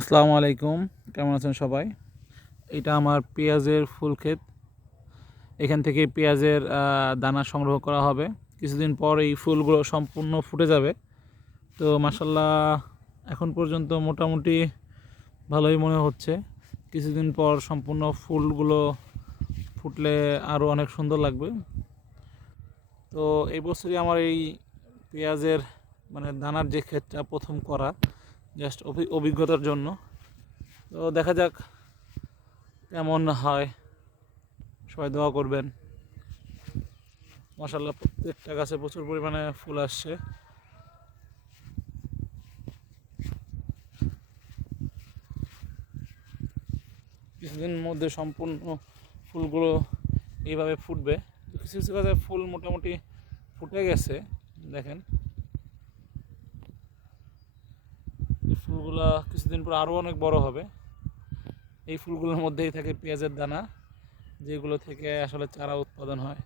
আসসালামু আলাইকুম। কেমন আছেন সবাই? এটা আমার পেঁয়াজের ফুল ক্ষেত। এখান থেকে পেঁয়াজের দানা সংগ্রহ করা হবে। কিছুদিন পর এই ফুলগুলো সম্পূর্ণ ফুটে যাবে। তো মাসাল্লাহ এখন পর্যন্ত মোটামুটি ভালোই মনে হচ্ছে। কিছুদিন পর সম্পূর্ণ ফুলগুলো ফুটলে আরও অনেক সুন্দর লাগবে। তো এই বছরই আমার এই পেঁয়াজের মানে দানার যে ক্ষেতটা প্রথম করা জাস্ট অভিজ্ঞতার জন্য। তো দেখা যাক কেমন হয়। সবাই দোয়া করবেন। মাসাল্লাহ প্রত্যেকটা গাছে প্রচুর পরিমাণে ফুল আসছে। কিছুদিনের মধ্যে সম্পূর্ণ ফুলগুলো এইভাবে ফুটবে। কিছু কিছু গাছে ফুল মোটামুটি ফুটে গেছে, দেখেন। ফুলগুলা কিছুদিন পর আরও অনেক বড় হবে। এই ফুলগুলোর মধ্যেই থাকে পেঁয়াজের দানা, যেগুলো থেকে আসলে চারা উৎপাদন হয়।